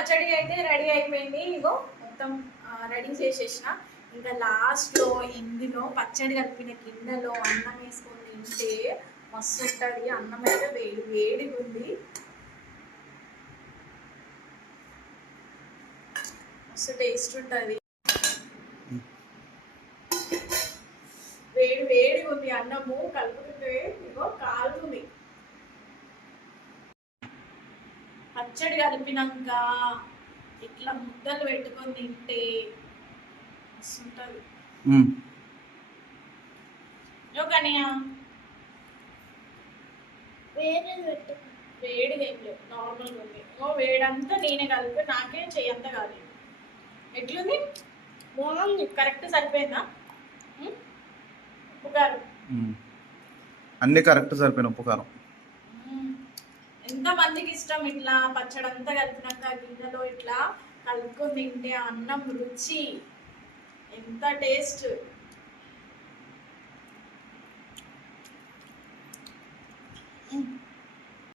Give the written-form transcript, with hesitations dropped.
పచ్చడి అయితే రెడీ అయిపోయింది. ఇగో మొత్తం రెడీ చేసేసిన. ఇంకా లాస్ట్లో ఇందులో పచ్చడి కలిపిన గిన్నెలో అన్నం వేసుకొని తింటే మస్తు ఉంటుంది. అన్నం అయితే వేడి వేడిగా ఉంది, మస్తు టేస్ట్ ఉంటుంది. వేడి వేడిగా ఉంది అన్నము, కలుపుతుంటే ఇగో కాలుతుంది. పచ్చడి కలిపినాక ఇట్లా ముద్దలు పెట్టుకొని తింటే మస్తుంటుంది. కనియా వేడిగా ఏం లేదు, నార్మల్గా ఉంది. వేడంతా నేనే కలిపి నాకే చెయ్యంతా కాదు. ఎట్లుంది? బాగుంది, కరెక్ట్ సరిపోయిందా? ఉప్పు కారం అన్ని కరెక్ట్ సరిపోయిన ఉప్పు కారం. ఎంత మందికి ఇష్టం ఇట్లా పచ్చడి అంతా కలిపినాక గిన్నెలో ఇట్లా కలుపుకొని తింటే అన్నం రుచి ఎంత టేస్ట్.